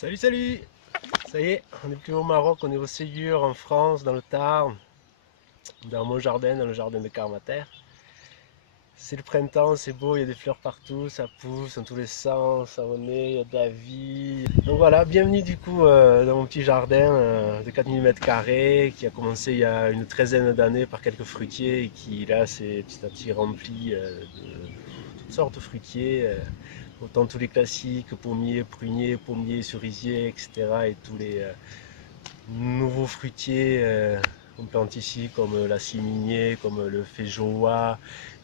Salut, salut! Ça y est, on n'est plus au Maroc, on est au Ségur en France, dans le Tarn, dans mon jardin, dans le jardin de Carmater. C'est le printemps, c'est beau, il y a des fleurs partout, ça pousse dans tous les sens, ça renaît, il y a de la vie. Donc voilà, bienvenue du coup dans mon petit jardin de 4000 m² qui a commencé il y a une 13aine d'années par quelques fruitiers et qui là s'est petit à petit rempli de toutes sortes de fruitiers. Autant tous les classiques, pommiers, pruniers, pommiers, cerisiers, etc. Et tous les nouveaux fruitiers qu'on plante ici, comme la ciminier, comme le féjoa,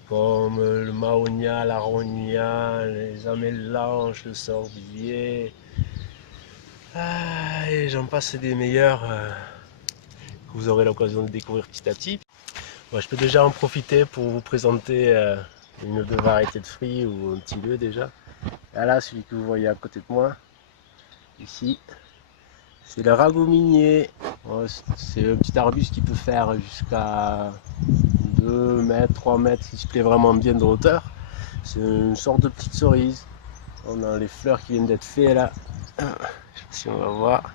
comme le mahonia, l'aronia, les amélanges, le sorbier. Et j'en passe des meilleurs que vous aurez l'occasion de découvrir petit à petit. Bon, je peux déjà en profiter pour vous présenter une ou deux variétés de fruits ou un petit lieu déjà. Là, celui que vous voyez à côté de moi, ici, c'est le ragoût minier. C'est un petit arbuste qui peut faire jusqu'à 2 mètres, 3 mètres, s'il se plaît vraiment bien de hauteur. C'est une sorte de petite cerise. On a les fleurs qui viennent d'être faites là. Je sais pas si on va voir.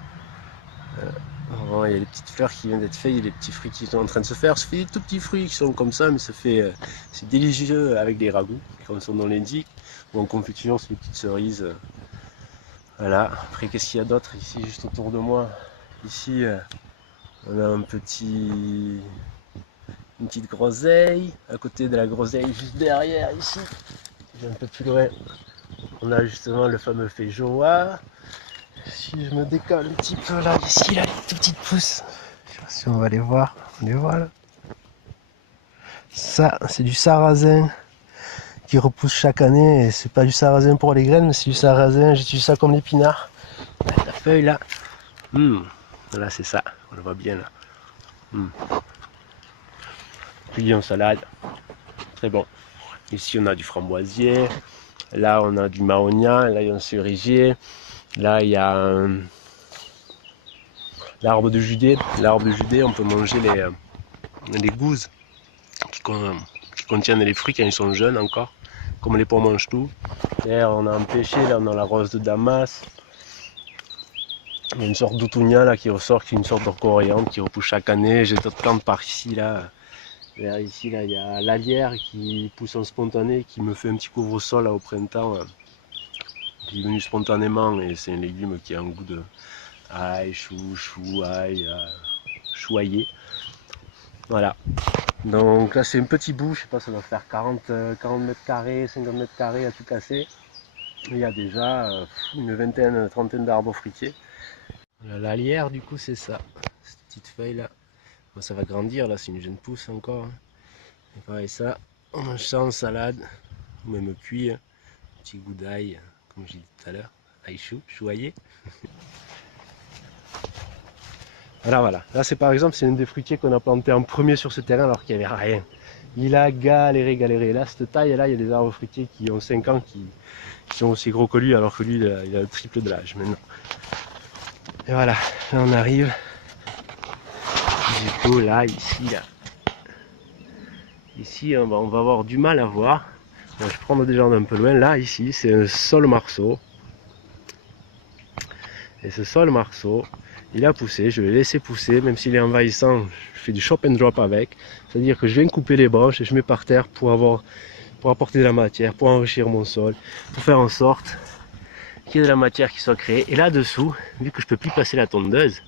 Il y a les petites fleurs qui viennent d'être faites, il y a les petits fruits qui sont en train de se faire. Ça fait des tout petits fruits qui sont comme ça, mais ça fait, c'est délicieux avec des ragoûts, comme son nom l'indique. Ou en confiture, c'est des petites cerises. Voilà. Après, qu'est-ce qu'il y a d'autre ici, juste autour de moi? Ici, on a une petite groseille. À côté de la groseille, juste derrière, ici, un peu plus loin, on a justement le fameux féjoa. Si je me décale un petit peu là, ici, là, les tout petites pousses. Je sais pas si on va les voir. On les voit là. Ça, c'est du sarrasin qui repousse chaque année. Et c'est pas du sarrasin pour les graines, mais c'est du sarrasin. J'utilise ça comme l'épinard. La feuille là. Là, c'est ça. On le voit bien là. Puis en salade. Très bon. Ici, on a du framboisier. Là, on a du mahonia. Là, il y a un cerisier. Là, il y a l'arbre de Judée. L'arbre de Judée, on peut manger les gousses qui contiennent les fruits quand ils sont jeunes encore, comme les pommes mange tout. D'ailleurs, on a un pêcher, là, on a la rose de Damas. Il y a une sorte d'outounia là qui ressort, qui est une sorte d'orcoriande qui repousse chaque année. J'ai d'autres plantes par ici, là. Vers ici, là, il y a l'alière qui pousse en spontané, qui me fait un petit couvre-sol au printemps, qui est venu spontanément, et c'est un légume qui a un goût de ail, chou, ail, chouaillé. Voilà. Donc là, c'est un petit bout, je sais pas, ça doit faire 40 m², 50 m² à tout casser. Il y a déjà une vingtaine, une trentaine d'arbres fruitiers. L'alière, du coup, c'est ça, cette petite feuille là. Bon, ça va grandir, là, c'est une jeune pousse encore. Et pareil, ça, on mange ça en salade, ou même cuit, petit goût d'ail, comme j'ai dit tout à l'heure, ail chouaillé. Voilà. Là, c'est par exemple, c'est un des fruitiers qu'on a planté en premier sur ce terrain alors qu'il n'y avait rien. Il a galéré. Là, cette taille, là, il y a des arbres fruitiers qui ont 5 ans qui sont aussi gros que lui, alors que lui, il a le triple de l'âge maintenant. Et voilà, là, on arrive. Du coup, là, ici, là. Ici, on va avoir du mal à voir. Bon, je vais prendre des gens un peu loin. Là, ici, c'est un sol marceau. Et ce sol marceau, il a poussé. Je vais le laisser pousser, même s'il est envahissant. Je fais du chop and drop avec. C'est-à-dire que je viens couper les branches et je mets par terre pour apporter de la matière, pour enrichir mon sol, pour faire en sorte qu'il y ait de la matière qui soit créée. Et là-dessous, vu que je ne peux plus passer la tondeuse,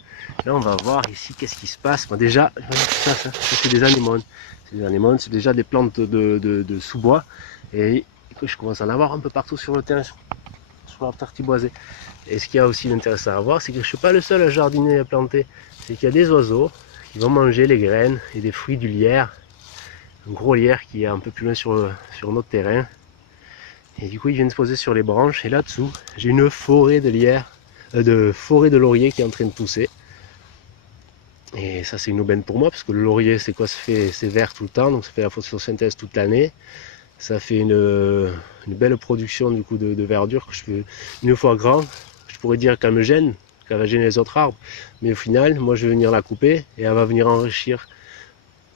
là, on va voir ici qu'est-ce qui se passe. Bon, déjà, ça c'est des anémones. Les anémones, c'est déjà des plantes de sous-bois et que je commence à en avoir un peu partout sur le terrain, sur la partie boisée. Et ce qu'il y a aussi d'intéressant à voir, c'est que je ne suis pas le seul à jardiner et à planter. C'est qu'il y a des oiseaux qui vont manger les graines et des fruits du lierre. Un gros lierre qui est un peu plus loin sur notre terrain. Et du coup, ils viennent se poser sur les branches. Et là-dessous, j'ai une forêt de lierre, forêt de laurier qui est en train de pousser. Et ça, c'est une aubaine pour moi, parce que le laurier, c'est quoi? C'est vert tout le temps, donc ça fait la photosynthèse toute l'année. Ça fait une belle production du coup de verdure que je fais une fois grand. Je pourrais dire qu'elle me gêne, qu'elle va gêner les autres arbres, mais au final, moi, je vais venir la couper et elle va venir enrichir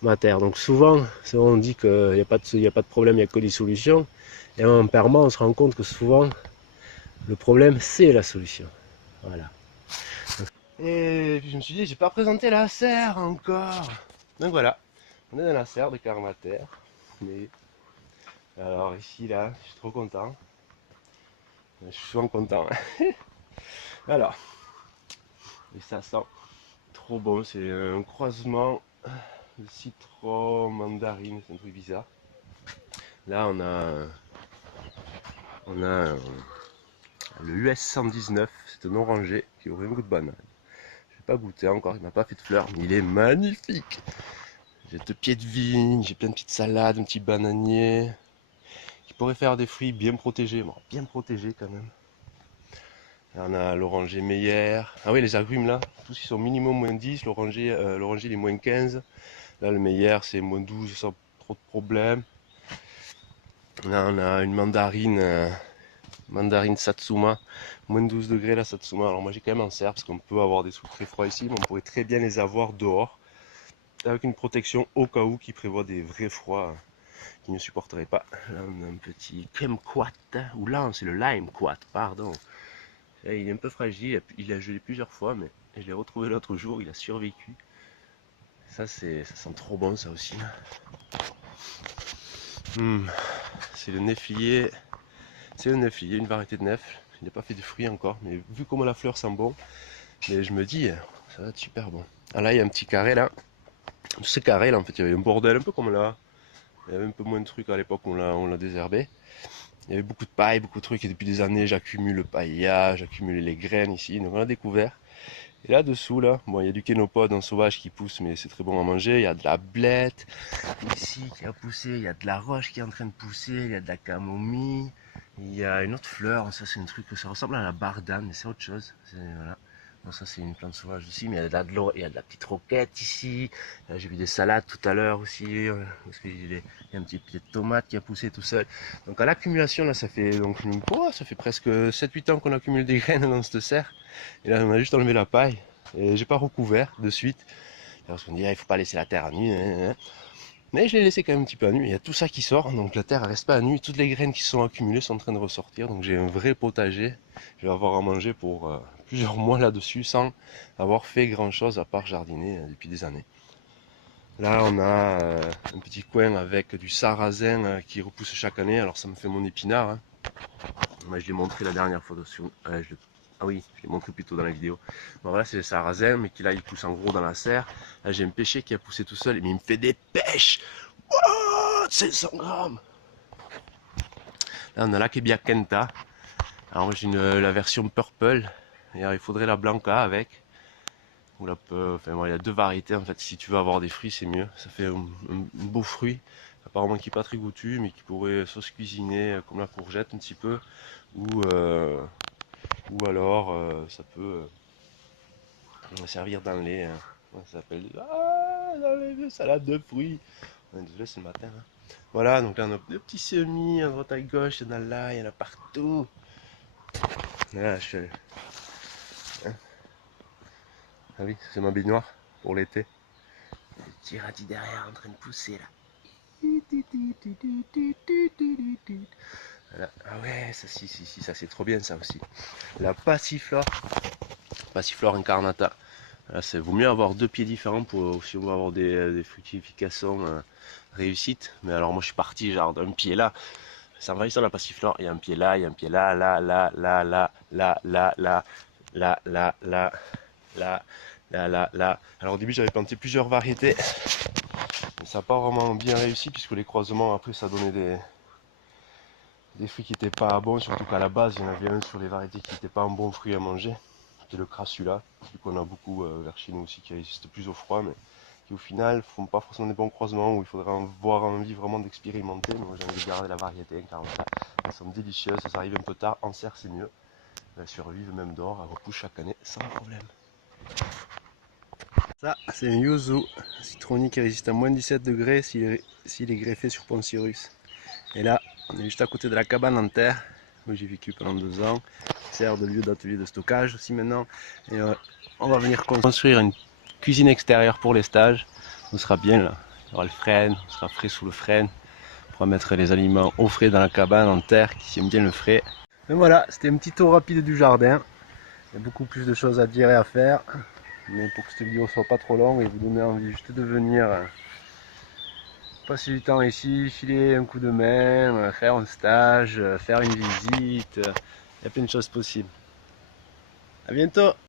ma terre. Donc souvent, on dit qu'il n'y a pas de problème, il n'y a que des solutions. Et en permanence, on se rend compte que souvent, le problème, c'est la solution. Voilà. Et puis je me suis dit, j'ai pas présenté la serre encore. Donc voilà, on est dans la serre de Carmater. Mais alors ici là, je suis trop content. Je suis souvent content. Alors, et ça sent trop bon. C'est un croisement de citron, mandarine, c'est un truc bizarre. Là on a le US 119, c'est un orangé qui aurait un goût de banane. Je n'ai pas goûté encore, il m'a pas fait de fleurs, mais il est magnifique. J'ai 2 pieds de vigne, j'ai plein de petites salades, un petit bananier, qui pourrait faire des fruits bien protégés, bon, bien protégés quand même. Là, on a l'oranger Meyer. Ah oui, les agrumes là, tous qui sont minimum moins 10, l'oranger il est moins 15. Là, le Meyer c'est moins 12 sans trop de problèmes. Là, on a une mandarine Satsuma, moins 12 degrés la Satsuma. Alors moi j'ai quand même en serre parce qu'on peut avoir des trucs très froids ici, mais on pourrait très bien les avoir dehors avec une protection au cas où qui prévoit des vrais froids qui ne supporteraient pas. Là on a un petit kumquat, ou là c'est le limquat, pardon. Là, il est un peu fragile, il a gelé plusieurs fois, mais je l'ai retrouvé l'autre jour, il a survécu. Ça sent trop bon ça aussi. C'est le néflier. C'est le néflier, une variété de nèfles. Il n'a pas fait de fruits encore, mais vu comment la fleur sent bon, mais je me dis, ça va être super bon. Ah là, il y a un petit carré là. Ce carré là, en fait, il y avait un bordel un peu comme là. Il y avait un peu moins de trucs à l'époque où on l'a désherbé. Il y avait beaucoup de paille, beaucoup de trucs, et depuis des années, j'accumule le paillage, j'accumule les graines ici. Donc on a découvert. Et là dessous, là, bon, il y a du kénopode en sauvage qui pousse, mais c'est très bon à manger. Il y a de la blette ici qui a poussé, il y a de la roche qui est en train de pousser, il y a de la camomille. Il y a une autre fleur, ça c'est un truc que ça ressemble à la bardane, mais c'est autre chose. Voilà. Bon, ça c'est une plante sauvage aussi, mais il y a il y a de la petite roquette ici. J'ai vu des salades tout à l'heure aussi, parce qu'il y a un petit pied de tomate qui a poussé tout seul. Donc à l'accumulation, là ça fait, donc, ça fait presque 7-8 ans qu'on accumule des graines dans cette serre. Et là on a juste enlevé la paille, et j'ai pas recouvert de suite. Parce qu'on dit, il faut pas laisser la terre à nu. Mais je l'ai laissé quand même un petit peu à nu. Il y a tout ça qui sort, donc la terre ne reste pas à nu. Toutes les graines qui sont accumulées sont en train de ressortir. Donc j'ai un vrai potager. Je vais avoir à manger pour plusieurs mois là-dessus sans avoir fait grand-chose à part jardiner depuis des années. Là, on a un petit coin avec du sarrasin qui repousse chaque année. Alors ça me fait mon épinard. Hein. Moi, je l'ai montré la dernière fois dessus. Ah oui, je l'ai montré plutôt dans la vidéo. Bon, voilà, c'est le sarrasin, mais qui là, il pousse en gros dans la serre. Là, j'ai un pêcher qui a poussé tout seul, mais il me fait des pêches. What, 500 grammes. Là, on a la Kebia Kenta. Alors, moi, j'ai la version purple. Et alors, il faudrait la blanca avec. Ou enfin, bon, il y a 2 variétés. En fait, si tu veux avoir des fruits, c'est mieux. Ça fait un beau fruit. Apparemment, qui n'est pas très goûtu, mais qui pourrait soit se cuisiner comme la courgette un petit peu. Ou alors ça peut servir dans les ça s'appelle dans les salades de fruits. Désolé, c'est le matin. Hein. Voilà, donc là on a des petits semis à droite à gauche, il y en a là, il y en a partout. Là, hein. Ah oui, c'est ma baignoire pour l'été. Il y a des petits radis derrière en train de pousser là. Voilà. Ah ouais, ça ça c'est trop bien ça aussi. La passiflore incarnata. Il vaut mieux avoir 2 pieds différents pour si on veut avoir des fructifications réussites. Mais alors moi je suis parti genre d'un pied là. Ça envahit sur la passiflore. Il y a un pied là, il y a un pied là, là, là, là, là, là, là, là, là, là, là, là, là, là, là. Alors au début j'avais planté plusieurs variétés. Mais ça n'a pas vraiment bien réussi puisque les croisements après ça donnait des fruits qui n'étaient pas bons, surtout qu'à la base il y en avait un sur les variétés qui n'étaient pas un bon fruit à manger. C'était le crassula, vu qu'on a beaucoup vers chez nous aussi qui résistent plus au froid, mais qui au final font pas forcément des bons croisements, où il faudrait avoir envie vraiment d'expérimenter. Mais moi j'ai envie de garder la variété, car elles sont délicieuses, ça arrive un peu tard, en serre c'est mieux. Elles survivent même dehors, elles repoussent chaque année sans problème. Ça c'est un yuzu, citronnier qui résiste à moins 17 degrés s'il est greffé sur Poncirus. Et là, on est juste à côté de la cabane en terre, où j'ai vécu pendant 2 ans, qui sert de lieu d'atelier de stockage aussi maintenant. Et on va venir construire une cuisine extérieure pour les stages. On sera bien là, il y aura le frêne, on sera frais sous le frêne. On pourra mettre les aliments au frais dans la cabane en terre qui aime bien le frais. Et voilà, c'était un petit tour rapide du jardin. Il y a beaucoup plus de choses à dire et à faire. Mais pour que cette vidéo soit pas trop longue et vous donner envie juste de venir passer du temps ici, filer un coup de main, faire un stage, faire une visite, il y a plein de choses possibles. À bientôt!